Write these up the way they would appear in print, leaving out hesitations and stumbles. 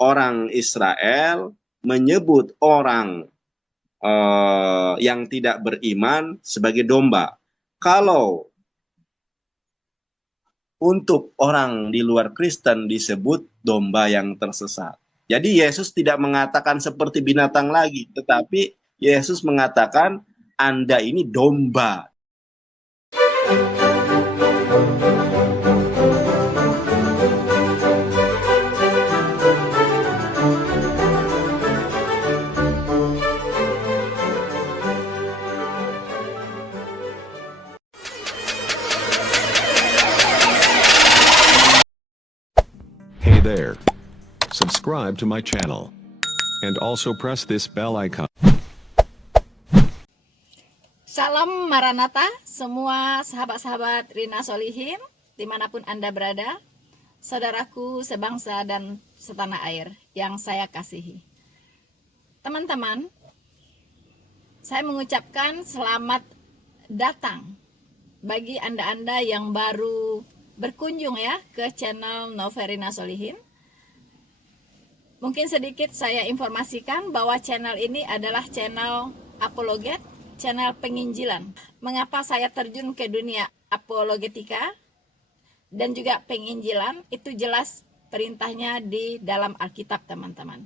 orang Israel menyebut orang yang tidak beriman sebagai domba. Kalau untuk orang di luar Kristen disebut domba yang tersesat. Jadi Yesus tidak mengatakan seperti binatang lagi, tetapi Yesus mengatakan Anda ini domba. Hey there. Subscribe to my channel. And also press this bell icon. Salam Maranatha, semua sahabat-sahabat Rina Solihin, dimanapun Anda berada, saudaraku sebangsa dan setanah air yang saya kasihi. Teman-teman, saya mengucapkan selamat datang bagi Anda-Anda yang baru berkunjung ya ke channel Noverina Solihin. Mungkin sedikit saya informasikan bahwa channel ini adalah channel apologet, channel penginjilan. Mengapa saya terjun ke dunia apologetika dan juga penginjilan, itu jelas perintahnya di dalam Alkitab, teman-teman.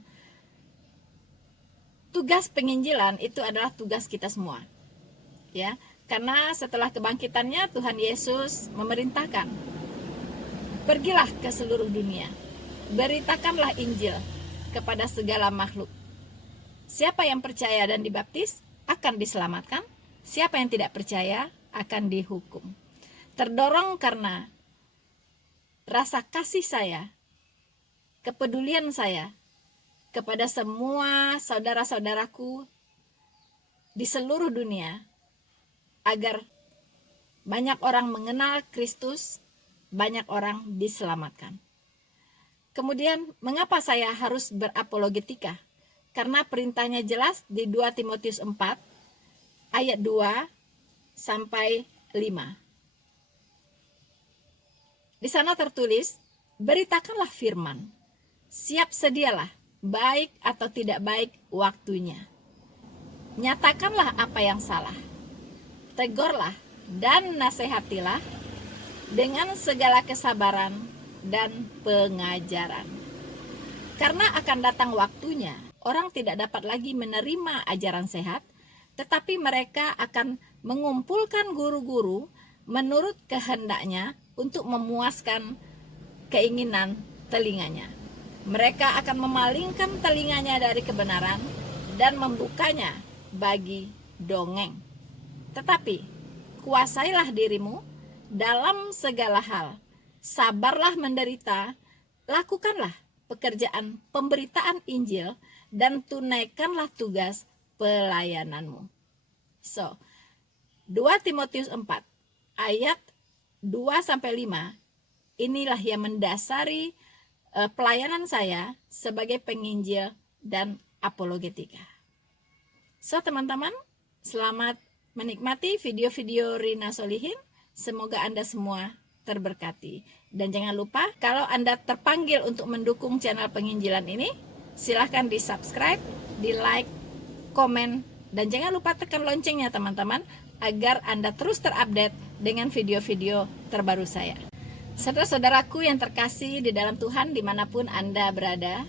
Tugas penginjilan itu adalah tugas kita semua. Ya, karena setelah kebangkitannya Tuhan Yesus memerintahkan, pergilah ke seluruh dunia, beritakanlah Injil kepada segala makhluk. Siapa yang percaya dan dibaptis akan diselamatkan, siapa yang tidak percaya akan dihukum. Terdorong karena rasa kasih saya, kepedulian saya kepada semua saudara-saudaraku di seluruh dunia, agar banyak orang mengenal Kristus, banyak orang diselamatkan. Kemudian, mengapa saya harus berapologetika? Karena perintahnya jelas di 2 Timotius 4 ayat 2 sampai 5. Di sana tertulis, beritakanlah firman, siap sedialah, baik atau tidak baik waktunya. Nyatakanlah apa yang salah, tegurlah dan nasihatilah dengan segala kesabaran dan pengajaran. Karena akan datang waktunya, orang tidak dapat lagi menerima ajaran sehat, tetapi mereka akan mengumpulkan guru-guru menurut kehendaknya untuk memuaskan keinginan telinganya. Mereka akan memalingkan telinganya dari kebenaran dan membukanya bagi dongeng. Tetapi kuasailah dirimu dalam segala hal, sabarlah menderita, lakukanlah pekerjaan pemberitaan Injil, dan tunaikanlah tugas pelayananmu. 2 Timotius 4 ayat 2-5, inilah yang mendasari pelayanan saya sebagai penginjil dan apologetika. Teman-teman, selamat menikmati video-video Rina Solihin. Semoga Anda semua terberkati. Dan jangan lupa, kalau Anda terpanggil untuk mendukung channel penginjilan ini, silahkan di subscribe, di like, komen, dan jangan lupa tekan loncengnya teman-teman, agar Anda terus terupdate dengan video-video terbaru saya. Saudara-saudaraku yang terkasih di dalam Tuhan dimanapun Anda berada,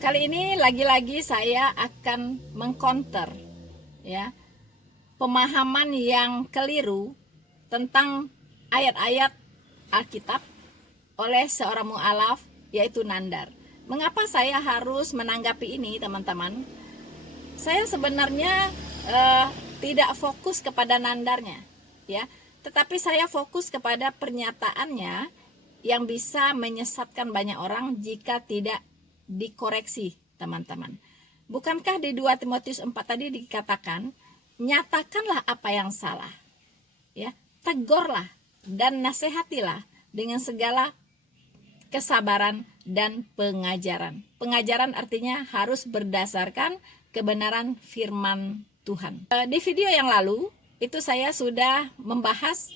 kali ini lagi-lagi saya akan mengcounter ya pemahaman yang keliru tentang ayat-ayat Alkitab oleh seorang mu'alaf, yaitu Nandar. Mengapa saya harus menanggapi ini, teman-teman? Saya sebenarnya tidak fokus kepada Nandarnya, ya, tetapi saya fokus kepada pernyataannya yang bisa menyesatkan banyak orang jika tidak dikoreksi, teman-teman. Bukankah di 2 Timotius 4 tadi dikatakan, nyatakanlah apa yang salah, ya, tegurlah dan nasihatilah dengan segala kesabaran dan pengajaran. Pengajaran artinya harus berdasarkan kebenaran firman Tuhan. Di video yang lalu itu saya sudah membahas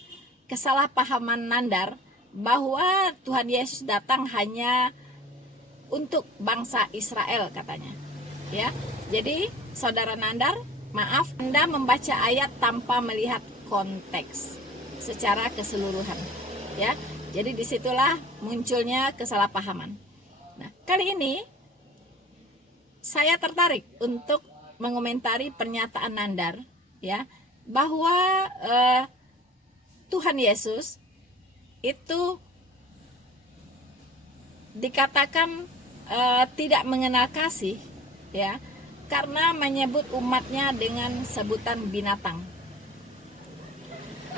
kesalahpahaman Nandar bahwa Tuhan Yesus datang hanya untuk bangsa Israel katanya. Ya. Jadi saudara Nandar, maaf Anda membaca ayat tanpa melihat konteks secara keseluruhan. Ya. Jadi disitulah munculnya kesalahpahaman. Nah, kali ini saya tertarik untuk mengomentari pernyataan Nandar, ya, bahwa Tuhan Yesus itu dikatakan tidak mengenal kasih, ya, karena menyebut umatnya dengan sebutan binatang.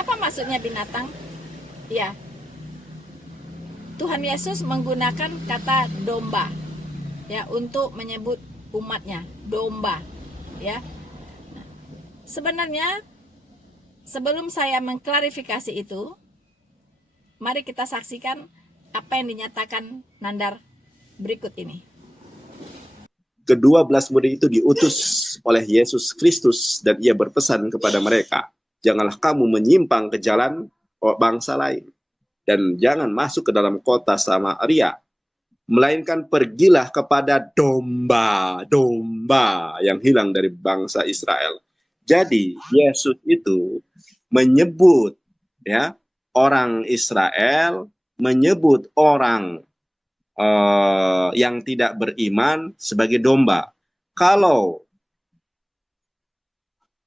Apa maksudnya binatang? Ya, Tuhan Yesus menggunakan kata domba, ya, untuk menyebut umatnya domba, ya. Sebenarnya sebelum saya mengklarifikasi itu, mari kita saksikan apa yang dinyatakan Nandar berikut ini. Kedua belas murid itu diutus oleh Yesus Kristus dan ia berpesan kepada mereka, janganlah kamu menyimpang ke jalan bangsa lain dan jangan masuk ke dalam kota Samaria, melainkan pergilah kepada domba-domba yang hilang dari bangsa Israel. Jadi Yesus itu menyebut, ya, orang Israel, menyebut orang yang tidak beriman sebagai domba. Kalau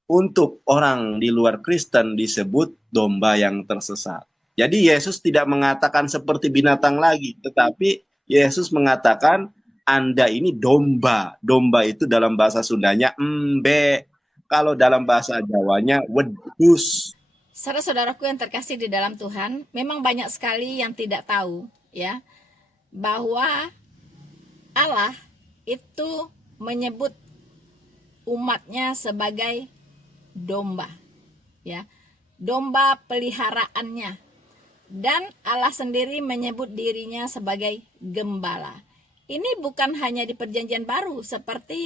untuk orang di luar Kristen disebut domba yang tersesat. Jadi Yesus tidak mengatakan seperti binatang lagi, tetapi Yesus mengatakan Anda ini domba. Domba itu dalam bahasa Sundanya embe. Kalau dalam bahasa Jawanya wedus. Saudara-saudaraku yang terkasih di dalam Tuhan, memang banyak sekali yang tidak tahu, ya, bahwa Allah itu menyebut umatnya sebagai domba, ya, domba peliharaannya. Dan Allah sendiri menyebut dirinya sebagai gembala. Ini bukan hanya di Perjanjian Baru seperti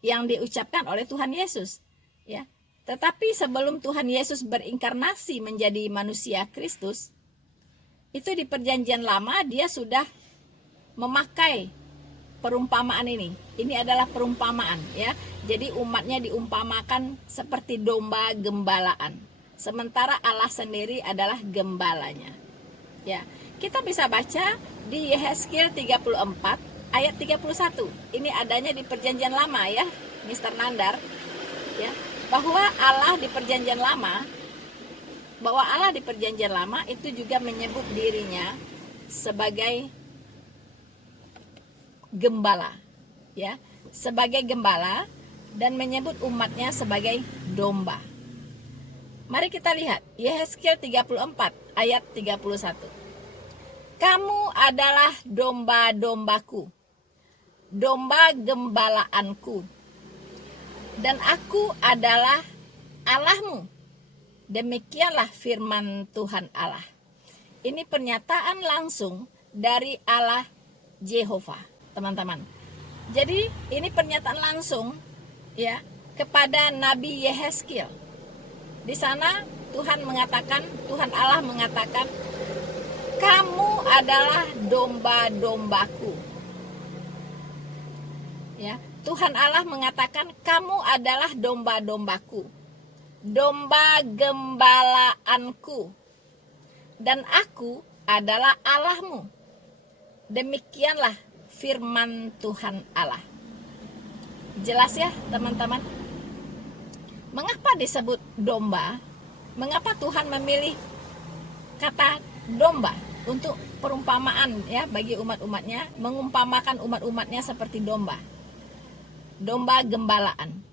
yang diucapkan oleh Tuhan Yesus, ya. Tetapi sebelum Tuhan Yesus berinkarnasi menjadi manusia Kristus, itu di Perjanjian Lama dia sudah memakai perumpamaan ini. Ini adalah perumpamaan, ya. Jadi umatnya diumpamakan seperti domba gembalaan. Sementara Allah sendiri adalah gembalanya. Ya, kita bisa baca di Yehezkiel 34 ayat 31. Ini adanya di Perjanjian Lama, ya, Mr. Nandar, ya, bahwa Allah di Perjanjian Lama itu juga menyebut dirinya sebagai gembala, ya, sebagai gembala, dan menyebut umatnya sebagai domba. Mari kita lihat Yehezkiel 34 ayat 31. Kamu adalah domba-dombaku, domba gembalaanku, dan aku adalah Allahmu. Demikianlah firman Tuhan Allah. Ini pernyataan langsung dari Allah Yehova, teman-teman. Jadi ini pernyataan langsung, ya, kepada Nabi Yehezkiel. Di sana Tuhan Allah mengatakan, kamu adalah domba-dombaku. Ya, Tuhan Allah mengatakan kamu adalah domba-dombaku, domba gembalaanku, dan aku adalah Allahmu. Demikianlah firman Tuhan Allah. Jelas ya, teman-teman? Mengapa disebut domba? Mengapa Tuhan memilih kata domba untuk perumpamaan, ya, bagi umat-umatnya, mengumpamakan umat-umatnya seperti domba? Domba gembalaan.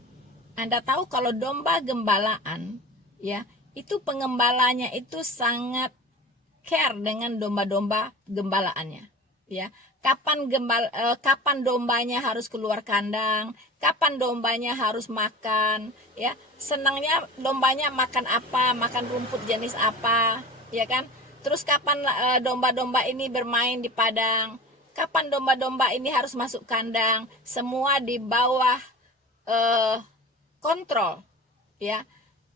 Anda tahu kalau domba gembalaan, ya, itu pengembalanya itu sangat care dengan domba-domba gembalaannya, ya. Kapan dombanya harus keluar kandang, kapan dombanya harus makan, ya. Senangnya dombanya makan apa, makan rumput jenis apa, ya kan? Terus kapan domba-domba ini bermain di padang, kapan domba-domba ini harus masuk kandang, semua di bawah kontrol, ya,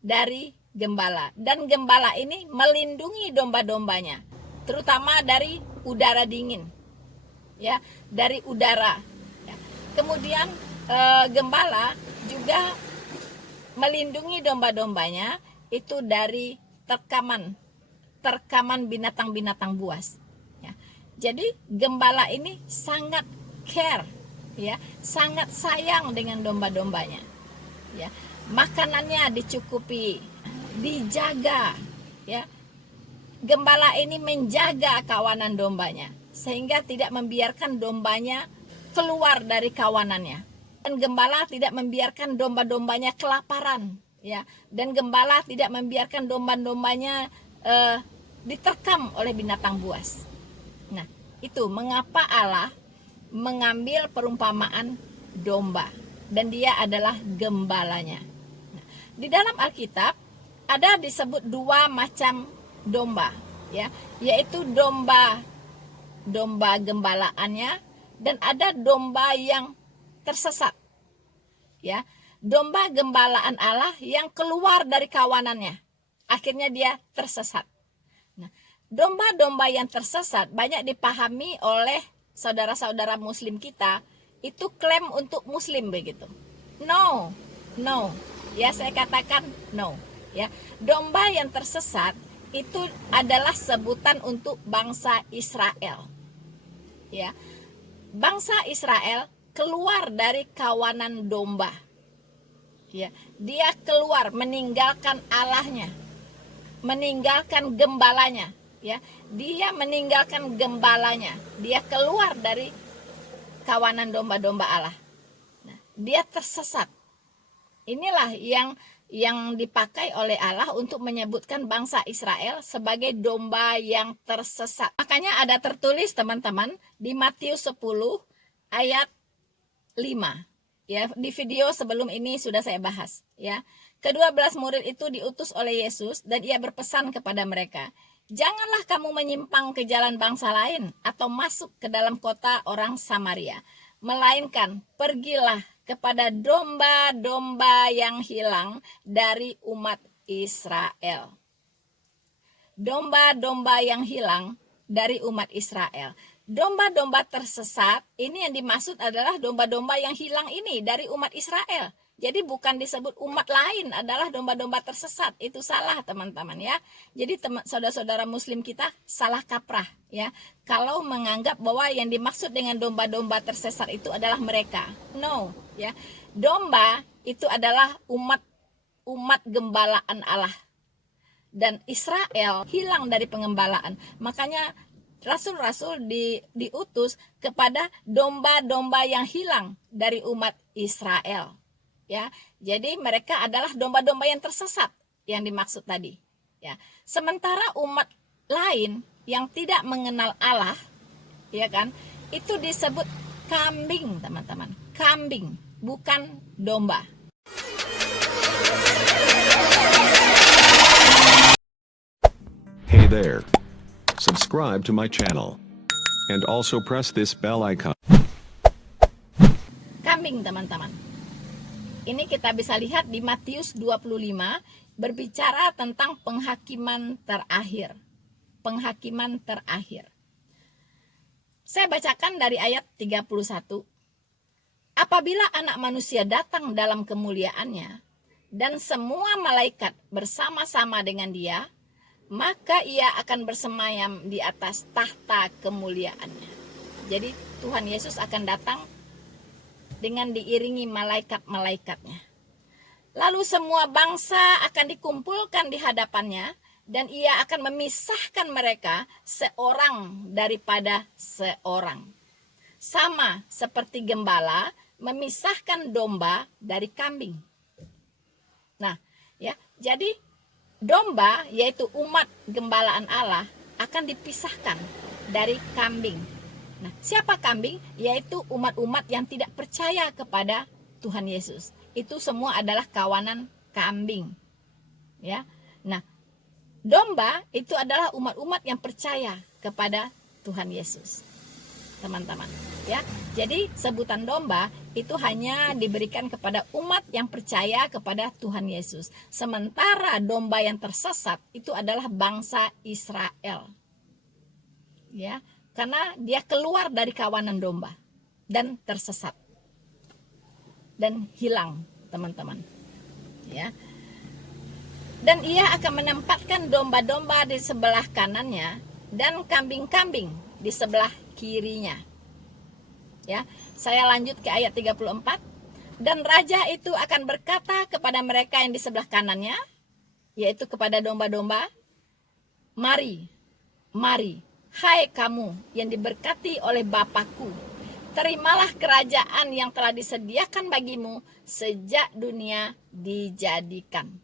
dari gembala. Dan gembala ini melindungi domba-dombanya, terutama dari udara dingin. ya, dari udara. Ya. Kemudian gembala juga melindungi domba-dombanya itu dari terkaman binatang-binatang buas. Ya. Jadi gembala ini sangat care, ya, sangat sayang dengan domba-dombanya. Ya. Makanannya dicukupi, dijaga, ya. Gembala ini menjaga kawanan dombanya sehingga tidak membiarkan dombanya keluar dari kawanannya. Dan gembala tidak membiarkan domba-dombanya kelaparan, ya. Dan gembala tidak membiarkan domba-dombanya diterkam oleh binatang buas. Nah, itu mengapa Allah mengambil perumpamaan domba dan dia adalah gembalanya. Nah, di dalam Alkitab ada disebut dua macam domba, ya, yaitu domba gembalaannya dan ada domba yang tersesat, ya. Domba gembalaan Allah yang keluar dari kawanannya, akhirnya dia tersesat. Nah, domba-domba yang tersesat banyak dipahami oleh saudara-saudara muslim kita, itu klaim untuk muslim begitu. No, ya, saya katakan no, ya. Domba yang tersesat itu adalah sebutan untuk bangsa Israel, ya. Bangsa Israel keluar dari kawanan domba, ya. Dia keluar meninggalkan Allahnya, meninggalkan gembalanya, ya. Dia meninggalkan gembalanya, dia keluar dari kawanan domba-domba Allah. Nah, dia tersesat. Inilah yang dipakai oleh Allah untuk menyebutkan bangsa Israel sebagai domba yang tersesat. Makanya ada tertulis teman-teman di Matius 10 ayat 5. Ya, di video sebelum ini sudah saya bahas, ya. Ke-12 murid itu diutus oleh Yesus dan ia berpesan kepada mereka, "Janganlah kamu menyimpang ke jalan bangsa lain atau masuk ke dalam kota orang Samaria, melainkan pergilah kepada domba-domba yang hilang dari umat Israel." Domba-domba yang hilang dari umat Israel. Domba-domba tersesat, ini yang dimaksud adalah domba-domba yang hilang ini dari umat Israel. Jadi bukan disebut umat lain adalah domba-domba tersesat. Itu salah teman-teman, ya. Jadi saudara-saudara muslim kita salah kaprah, ya. Kalau menganggap bahwa yang dimaksud dengan domba-domba tersesat itu adalah mereka. No, ya. Domba itu adalah umat gembalaan Allah. Dan Israel hilang dari pengembalaan. Makanya rasul-rasul diutus kepada domba-domba yang hilang dari umat Israel. Ya, jadi mereka adalah domba-domba yang tersesat yang dimaksud tadi, ya. Sementara umat lain yang tidak mengenal Allah, ya kan, itu disebut kambing, teman-teman. Kambing, bukan domba. Hey there. Subscribe to my channel. And also press this bell icon. Kambing, teman-teman. Ini kita bisa lihat di Matius 25 berbicara tentang penghakiman terakhir. Penghakiman terakhir. Saya bacakan dari ayat 31. Apabila anak manusia datang dalam kemuliaannya dan semua malaikat bersama-sama dengan dia, maka ia akan bersemayam di atas tahta kemuliaannya. Jadi Tuhan Yesus akan datang dengan diiringi malaikat-malaikatnya. Lalu semua bangsa akan dikumpulkan di hadapannya dan ia akan memisahkan mereka seorang daripada seorang. Sama seperti gembala memisahkan domba dari kambing. Nah, ya, jadi domba yaitu umat gembalaan Allah akan dipisahkan dari kambing. Nah, siapa kambing? Yaitu umat-umat yang tidak percaya kepada Tuhan Yesus. Itu semua adalah kawanan kambing. Ya. Nah, domba itu adalah umat-umat yang percaya kepada Tuhan Yesus. Teman-teman, ya. Jadi sebutan domba itu hanya diberikan kepada umat yang percaya kepada Tuhan Yesus. Sementara domba yang tersesat itu adalah bangsa Israel. Ya. karena dia keluar dari kawanan domba dan tersesat dan hilang, teman-teman. Ya. Dan ia akan menempatkan domba-domba di sebelah kanannya dan kambing-kambing di sebelah kirinya. Ya, saya lanjut ke ayat 34. Dan raja itu akan berkata kepada mereka yang di sebelah kanannya, yaitu kepada domba-domba, "Mari, mari, hai kamu yang diberkati oleh Bapakku, terimalah kerajaan yang telah disediakan bagimu sejak dunia dijadikan."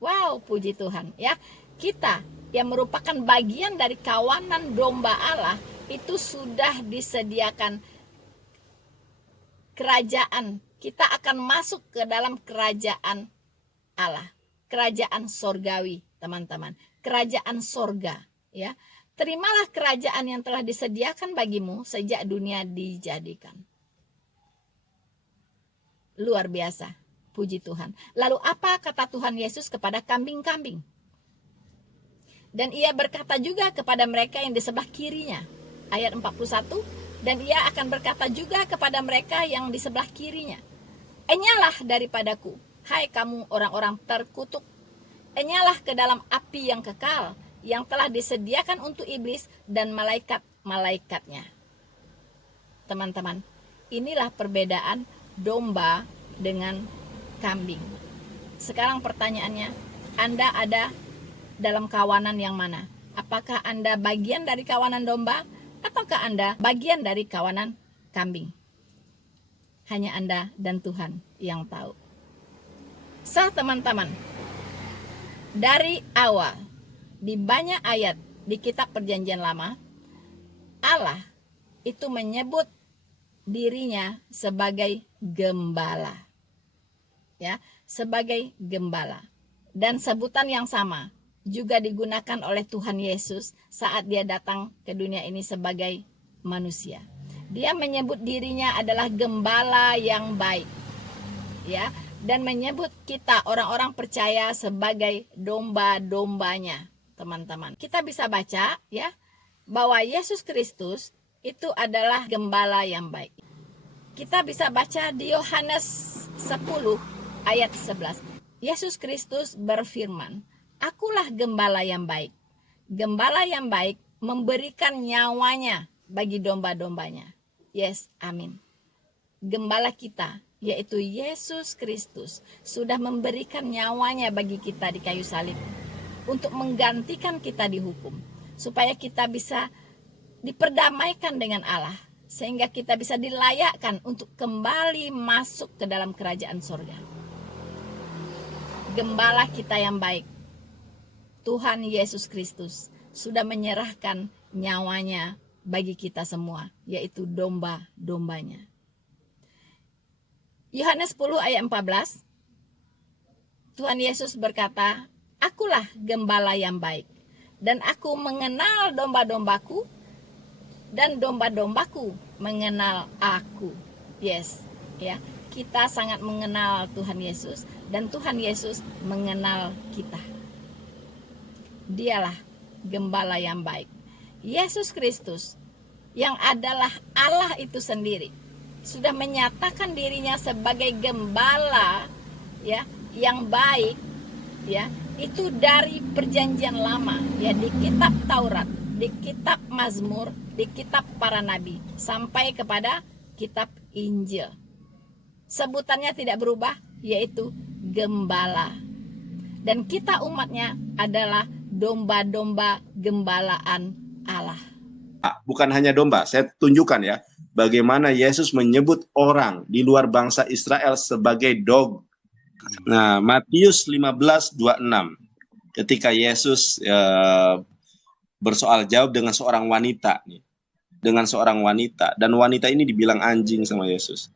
Wow, puji Tuhan ya. Kita yang merupakan bagian dari kawanan domba Allah itu sudah disediakan kerajaan. Kita akan masuk ke dalam kerajaan Allah, kerajaan sorgawi, teman-teman, kerajaan sorga ya. Terimalah kerajaan yang telah disediakan bagimu sejak dunia dijadikan. Luar biasa, puji Tuhan. Lalu apa kata Tuhan Yesus kepada kambing-kambing? Dan ia berkata juga kepada mereka yang di sebelah kirinya. Ayat 41, dan ia akan berkata juga kepada mereka yang di sebelah kirinya, "Enyalah daripadaku, hai kamu orang-orang terkutuk. Enyalah ke dalam api yang kekal, yang telah disediakan untuk iblis dan malaikat-malaikatnya." Teman-teman, inilah perbedaan domba dengan kambing. Sekarang pertanyaannya, Anda ada dalam kawanan yang mana? Apakah Anda bagian dari kawanan domba ataukah Anda bagian dari kawanan kambing? Hanya Anda dan Tuhan yang tahu. Teman-teman, dari awal di banyak ayat di kitab Perjanjian Lama, Allah itu menyebut dirinya sebagai gembala. Ya, sebagai gembala. Dan sebutan yang sama juga digunakan oleh Tuhan Yesus saat dia datang ke dunia ini sebagai manusia. Dia menyebut dirinya adalah gembala yang baik. Ya, dan menyebut kita orang-orang percaya sebagai domba-dombanya, teman-teman. Kita bisa baca ya bahwa Yesus Kristus itu adalah gembala yang baik. Kita bisa baca di Yohanes 10 ayat 11. Yesus Kristus berfirman, "Akulah gembala yang baik. Gembala yang baik memberikan nyawanya bagi domba-dombanya." Yes, amin. Gembala kita, yaitu Yesus Kristus, sudah memberikan nyawanya bagi kita di kayu salib untuk menggantikan kita dihukum, supaya kita bisa diperdamaikan dengan Allah, sehingga kita bisa dilayakkan untuk kembali masuk ke dalam kerajaan surga. Gembala kita yang baik, Tuhan Yesus Kristus, sudah menyerahkan nyawanya bagi kita semua, yaitu domba-dombanya. Yohanes 10 ayat 14, Tuhan Yesus berkata, "Akulah gembala yang baik, dan aku mengenal domba-dombaku, dan domba-dombaku mengenal aku." Yes, ya, kita sangat mengenal Tuhan Yesus, dan Tuhan Yesus mengenal kita. Dialah gembala yang baik. Yesus Kristus yang adalah Allah itu sendiri sudah menyatakan dirinya sebagai gembala ya yang baik ya, itu dari Perjanjian Lama ya, di kitab Taurat, di kitab Mazmur, di kitab para nabi sampai kepada kitab Injil. Sebutannya tidak berubah, yaitu gembala. Dan kita umatnya adalah domba-domba gembalaan Allah. Bukan hanya domba, saya tunjukkan ya bagaimana Yesus menyebut orang di luar bangsa Israel sebagai dog. Nah, Matius 15:26, ketika Yesus bersoal jawab dengan seorang wanita nih, dan wanita ini dibilang anjing sama Yesus.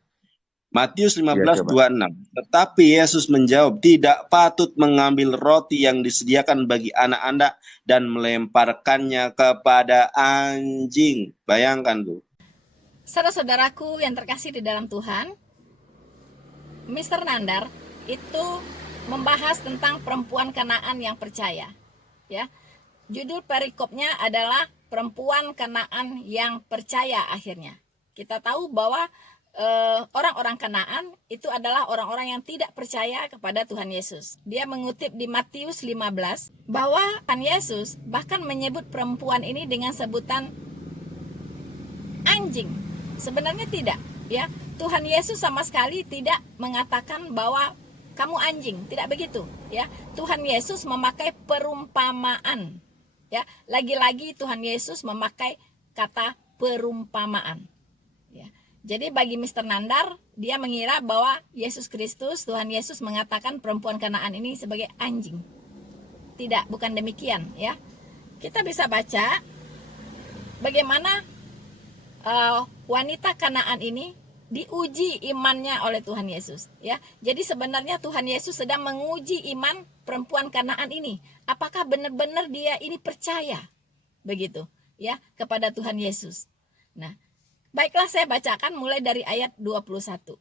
Matius 15:26. Tetapi Yesus menjawab, "Tidak patut mengambil roti yang disediakan bagi anak-anak dan melemparkannya kepada anjing." Bayangkan tuh. Saudara-saudaraku yang terkasih di dalam Tuhan, Mr. Nandar itu membahas tentang perempuan Kanaan yang percaya. Ya. Judul perikopnya adalah perempuan Kanaan yang percaya akhirnya. Kita tahu bahwa orang-orang Kanaan itu adalah orang-orang yang tidak percaya kepada Tuhan Yesus. Dia mengutip di Matius 15 bahwa Tuhan Yesus bahkan menyebut perempuan ini dengan sebutan anjing. Sebenarnya tidak, ya. Tuhan Yesus sama sekali tidak mengatakan bahwa kamu anjing, tidak begitu, ya. Tuhan Yesus memakai perumpamaan, ya. Lagi-lagi Tuhan Yesus memakai kata perumpamaan. Jadi bagi Mr. Nandar, dia mengira bahwa Yesus Kristus, Tuhan Yesus mengatakan perempuan Kanaan ini sebagai anjing. Tidak, bukan demikian, ya. Kita bisa baca bagaimana wanita Kanaan ini diuji imannya oleh Tuhan Yesus, ya. Jadi sebenarnya Tuhan Yesus sedang menguji iman perempuan Kanaan ini. Apakah benar-benar dia ini percaya begitu, ya, kepada Tuhan Yesus. Nah, baiklah, saya bacakan mulai dari ayat 21.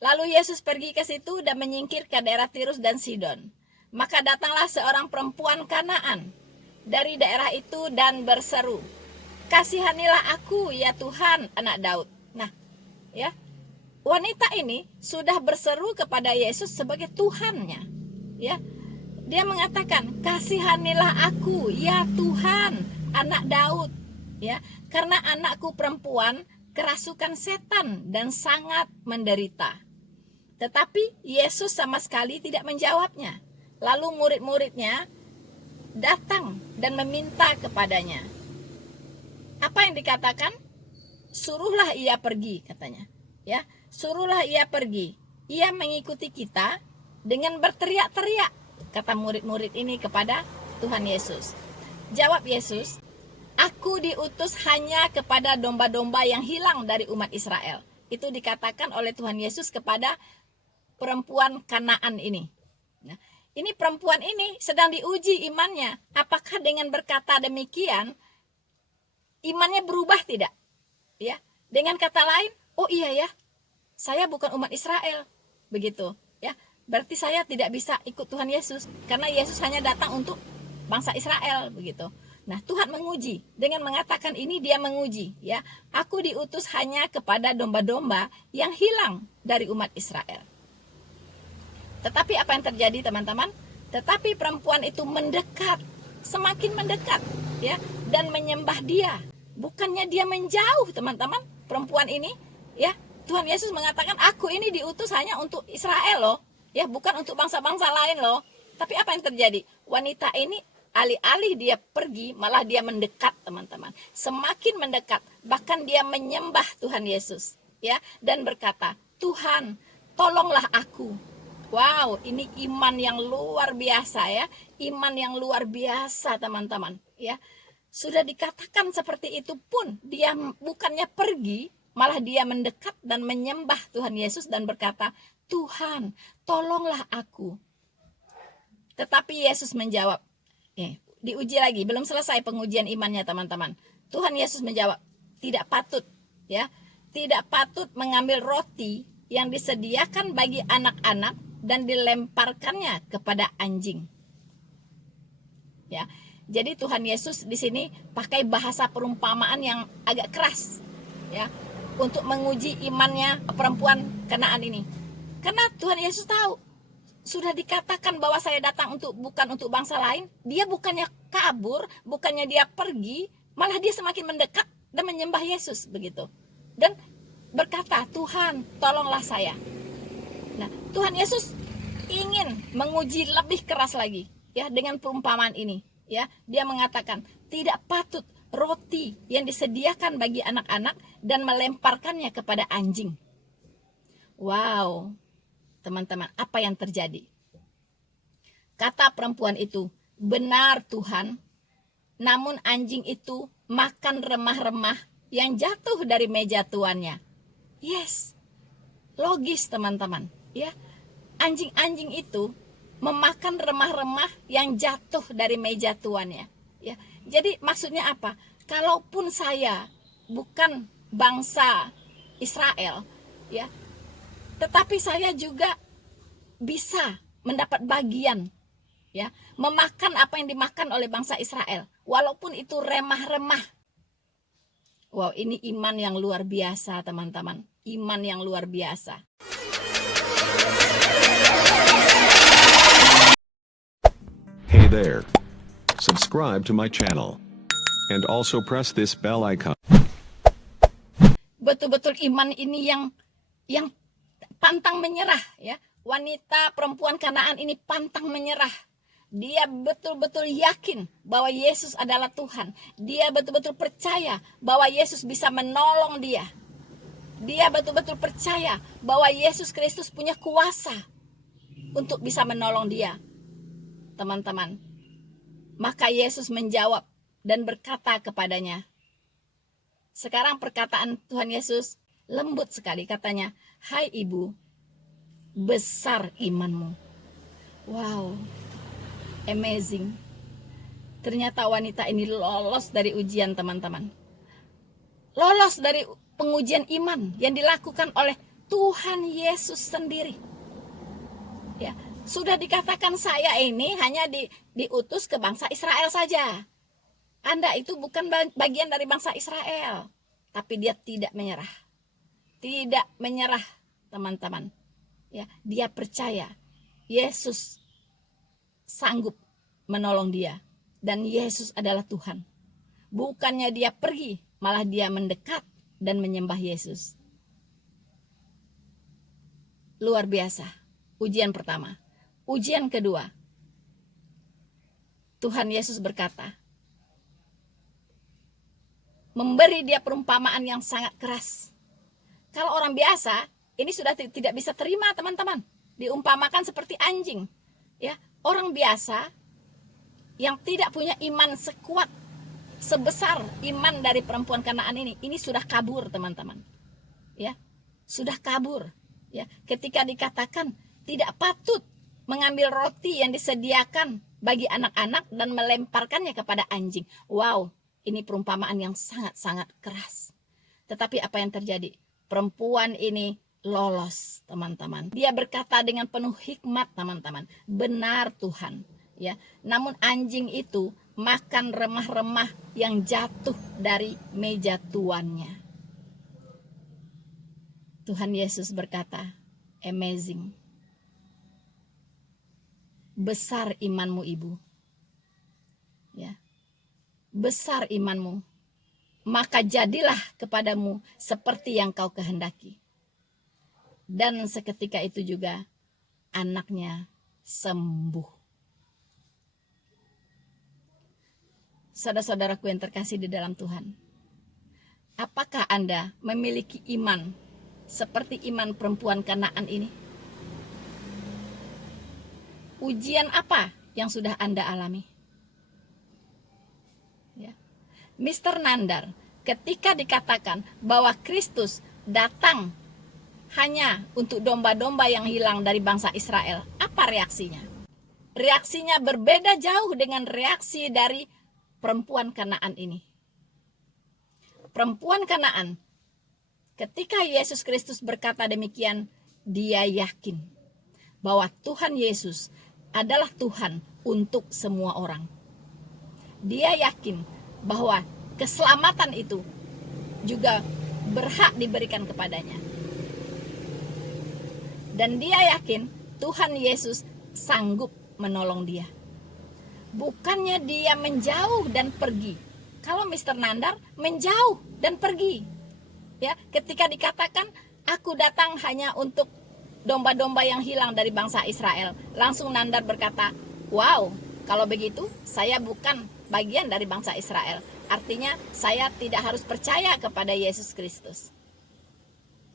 Lalu Yesus pergi ke situ dan menyingkir ke daerah Tirus dan Sidon. Maka datanglah seorang perempuan Kanaan dari daerah itu dan berseru, "Kasihanilah aku ya Tuhan, anak Daud." Nah, ya, wanita ini sudah berseru kepada Yesus sebagai Tuhannya, ya. Dia mengatakan, "Kasihanilah aku ya Tuhan, anak Daud." Ya, karena anakku perempuan kerasukan setan dan sangat menderita. Tetapi Yesus sama sekali tidak menjawabnya. Lalu murid-muridnya datang dan meminta kepadanya. Apa yang dikatakan? Suruhlah ia pergi, katanya. Ya, suruhlah ia pergi. Ia mengikuti kita dengan berteriak-teriak, kata murid-murid ini kepada Tuhan Yesus. Jawab Yesus, "Aku diutus hanya kepada domba-domba yang hilang dari umat Israel." Itu dikatakan oleh Tuhan Yesus kepada perempuan Kanaan ini. Nah, ini perempuan ini sedang diuji imannya. Apakah dengan berkata demikian, imannya berubah tidak? Ya, dengan kata lain, oh iya ya, saya bukan umat Israel. Begitu, ya. Berarti saya tidak bisa ikut Tuhan Yesus karena Yesus hanya datang untuk bangsa Israel, begitu. Nah, Tuhan menguji dengan mengatakan ini, dia menguji, ya. Aku diutus hanya kepada domba-domba yang hilang dari umat Israel. Tetapi apa yang terjadi, teman-teman? Tetapi perempuan itu mendekat, semakin mendekat, ya, dan menyembah dia. Bukannya dia menjauh, teman-teman. Perempuan ini, ya, Tuhan Yesus mengatakan, "Aku ini diutus hanya untuk Israel loh, ya, bukan untuk bangsa-bangsa lain loh." Tapi apa yang terjadi? Wanita ini alih-alih dia pergi, malah dia mendekat, teman-teman. Semakin mendekat, bahkan dia menyembah Tuhan Yesus, ya, dan berkata, "Tuhan, tolonglah aku." Wow, ini iman yang luar biasa, ya. Iman yang luar biasa, teman-teman, ya. Sudah dikatakan seperti itu pun dia bukannya pergi, malah dia mendekat dan menyembah Tuhan Yesus dan berkata, "Tuhan, tolonglah aku." Tetapi Yesus menjawab, diuji lagi, belum selesai pengujian imannya, teman-teman. Tuhan Yesus menjawab, "Tidak patut, ya, tidak patut mengambil roti yang disediakan bagi anak-anak dan dilemparkannya kepada anjing." Ya, jadi Tuhan Yesus di sini pakai bahasa perumpamaan yang agak keras, ya, untuk menguji imannya perempuan Kanaan ini. Karena Tuhan Yesus tahu, sudah dikatakan bahwa saya datang bukan untuk bangsa lain. Dia bukannya kabur, bukannya dia pergi, malah dia semakin mendekat dan menyembah Yesus, begitu. Dan berkata, "Tuhan, tolonglah saya." Nah, Tuhan Yesus ingin menguji lebih keras lagi, ya, dengan perumpamaan ini, ya. Dia mengatakan, tidak patut roti yang disediakan bagi anak-anak dan melemparkannya kepada anjing. Wow, teman-teman, apa yang terjadi? Kata perempuan itu, "Benar Tuhan, namun anjing itu makan remah-remah yang jatuh dari meja tuannya." Yes, logis, teman-teman, ya. Anjing-anjing itu memakan remah-remah yang jatuh dari meja tuannya, ya. Jadi maksudnya apa? Kalaupun saya bukan bangsa Israel, ya, tetapi saya juga bisa mendapat bagian, ya, memakan apa yang dimakan oleh bangsa Israel, walaupun itu remah-remah, Wow, ini iman yang luar biasa, teman-teman. Iman yang luar biasa. Hey there. Subscribe to my channel. And also press this bell icon. Betul-betul iman ini yang pantang menyerah, ya. Wanita perempuan Kanaan ini pantang menyerah. Dia betul-betul yakin bahwa Yesus adalah Tuhan. Dia betul-betul percaya bahwa Yesus bisa menolong dia. Dia betul-betul percaya bahwa Yesus Kristus punya kuasa untuk bisa menolong dia. Teman-teman, maka Yesus menjawab dan berkata kepadanya. Sekarang perkataan Tuhan Yesus lembut sekali, katanya, "Hai ibu, besar imanmu." Wow, amazing. Ternyata wanita ini lolos dari ujian, teman-teman. Lolos dari pengujian iman yang dilakukan oleh Tuhan Yesus sendiri. Ya, sudah dikatakan saya ini hanya diutus ke bangsa Israel saja. Anda itu bukan bagian dari bangsa Israel. Tapi dia tidak menyerah. Tidak menyerah, teman-teman. Ya, dia percaya Yesus sanggup menolong dia. Dan Yesus adalah Tuhan. Bukannya dia pergi, malah dia mendekat dan menyembah Yesus. Luar biasa. Ujian pertama. Ujian kedua. Tuhan Yesus berkata, memberi dia perumpamaan yang sangat keras. Kalau orang biasa, ini sudah tidak bisa terima, teman-teman. Diumpamakan seperti anjing. Ya, orang biasa yang tidak punya iman sekuat sebesar iman dari perempuan Kanaan ini sudah kabur, teman-teman. Ya, sudah kabur. Ya, ketika dikatakan tidak patut mengambil roti yang disediakan bagi anak-anak dan melemparkannya kepada anjing. Wow, ini perumpamaan yang sangat-sangat keras. Tetapi apa yang terjadi? Perempuan ini lolos, teman-teman. Dia berkata dengan penuh hikmat, teman-teman. Benar Tuhan. Ya, namun anjing itu makan remah-remah yang jatuh dari meja tuannya. Tuhan Yesus berkata, amazing. Besar imanmu, ibu. Ya. Besar imanmu. Maka jadilah kepadamu seperti yang kau kehendaki. Dan seketika itu juga anaknya sembuh. Saudara-saudaraku yang terkasih di dalam Tuhan, apakah Anda memiliki iman seperti iman perempuan Kanaan ini? Ujian apa yang sudah Anda alami? Ya. Mr. Nandar, ketika dikatakan bahwa Kristus datang hanya untuk domba-domba yang hilang dari bangsa Israel, apa reaksinya? Reaksinya berbeda jauh dengan reaksi dari perempuan Kanaan ini. Perempuan Kanaan, ketika Yesus Kristus berkata demikian, dia yakin bahwa Tuhan Yesus adalah Tuhan untuk semua orang. Dia yakin bahwa keselamatan itu juga berhak diberikan kepadanya. Dan dia yakin Tuhan Yesus sanggup menolong dia. Bukannya dia menjauh dan pergi. Kalau Mr. Nandar menjauh dan pergi. Ya, ketika dikatakan aku datang hanya untuk domba-domba yang hilang dari bangsa Israel, langsung Nandar berkata, wow, kalau begitu saya bukan bagian dari bangsa Israel. Artinya saya tidak harus percaya kepada Yesus Kristus.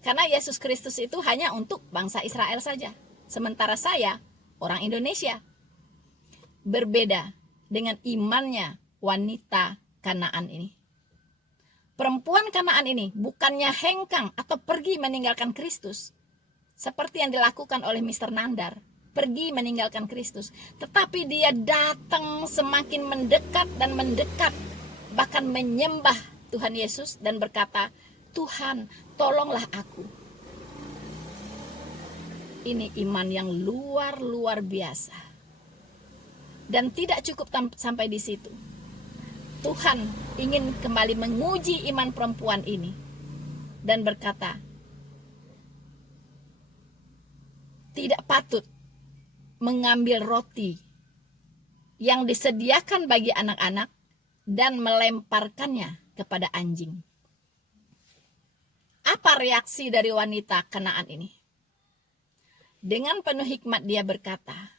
Karena Yesus Kristus itu hanya untuk bangsa Israel saja. Sementara saya orang Indonesia. Berbeda dengan imannya wanita Kanaan ini. Perempuan Kanaan ini bukannya hengkang atau pergi meninggalkan Kristus. Seperti yang dilakukan oleh Mr. Nandar. Pergi meninggalkan Kristus. Tetapi dia datang semakin mendekat dan mendekat. Bahkan menyembah Tuhan Yesus dan berkata, Tuhan, tolonglah aku. Ini iman yang luar biasa. Dan tidak cukup sampai di situ. Tuhan ingin kembali menguji iman perempuan ini dan berkata, tidak patut mengambil roti yang disediakan bagi anak-anak dan melemparkannya kepada anjing. Apa reaksi dari wanita Kanaan ini? Dengan penuh hikmat dia berkata,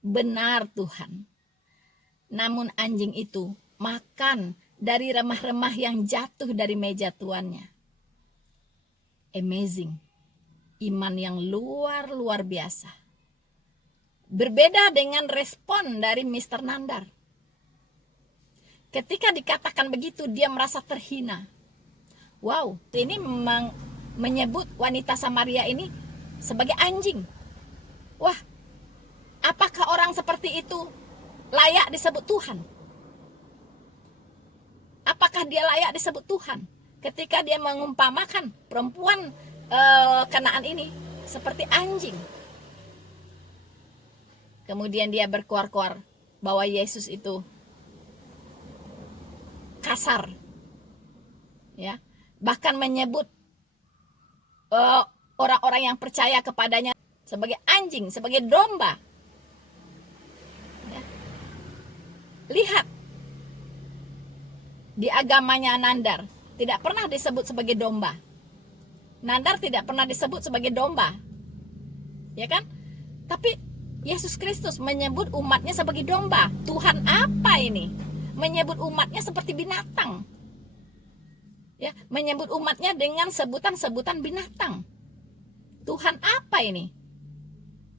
benar Tuhan, namun anjing itu makan dari remah-remah yang jatuh dari meja tuannya. Amazing. Iman yang luar biasa. Berbeda dengan respon dari Mr. Nandar. Ketika dikatakan begitu, dia merasa terhina. Wow, ini memang menyebut wanita Samaria ini sebagai anjing. Wah, apakah orang seperti itu layak disebut Tuhan? Apakah dia layak disebut Tuhan? Ketika dia mengumpamakan perempuan Kanaan ini seperti anjing. Kemudian dia berkuar-kuar bahwa Yesus itu kasar, ya, bahkan menyebut orang-orang yang percaya kepadanya sebagai anjing, sebagai domba. Ya. Lihat, di agamanya Nandar tidak pernah disebut sebagai domba. Nandar tidak pernah disebut sebagai domba, ya kan? Tapi Yesus Kristus menyebut umatnya sebagai domba. Tuhan apa ini? Menyebut umatnya seperti binatang. Ya, menyebut umatnya dengan sebutan-sebutan binatang. Tuhan apa ini?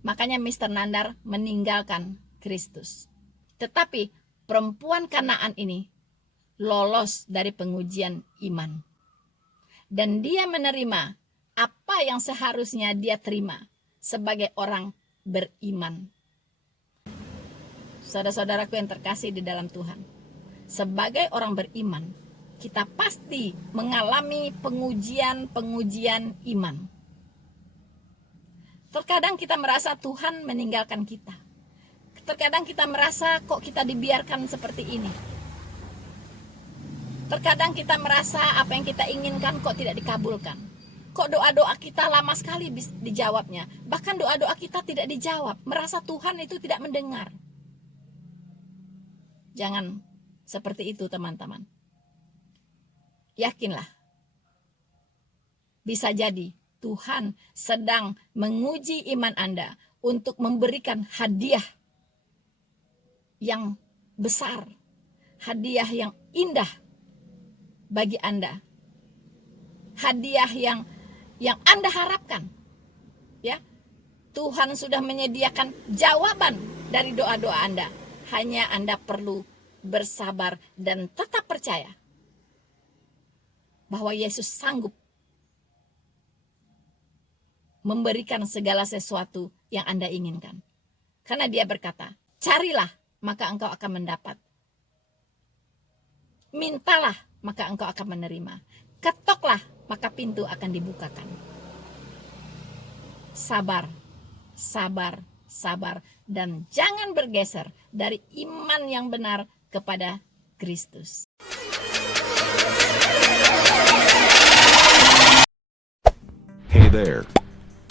Makanya Mr. Nandar meninggalkan Kristus. Tetapi perempuan Kanaan ini lolos dari pengujian iman. Dan dia menerima apa yang seharusnya dia terima sebagai orang beriman. Saudara-saudaraku yang terkasih di dalam Tuhan, sebagai orang beriman, kita pasti mengalami pengujian iman. Terkadang kita merasa Tuhan meninggalkan kita. Terkadang kita merasa kok kita dibiarkan seperti ini. Terkadang kita merasa apa yang kita inginkan kok tidak dikabulkan. Kok doa-doa kita lama sekali dijawabnya. Bahkan doa-doa kita tidak dijawab. Merasa Tuhan itu tidak mendengar. Jangan seperti itu teman-teman. Yakinlah. Bisa jadi Tuhan sedang menguji iman Anda untuk memberikan hadiah yang besar. Hadiah yang indah bagi Anda. Hadiah yang Anda harapkan. Ya. Tuhan sudah menyediakan jawaban dari doa-doa Anda. Hanya Anda perlu bersabar dan tetap percaya bahwa Yesus sanggup memberikan segala sesuatu yang Anda inginkan. Karena dia berkata, carilah maka engkau akan mendapat. Mintalah maka engkau akan menerima. Ketoklah maka pintu akan dibukakan. Sabar, sabar, sabar. Dan jangan bergeser dari iman yang benar kepada Kristus. Hey there.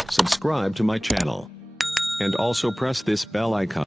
Subscribe to my channel. And also press this bell icon.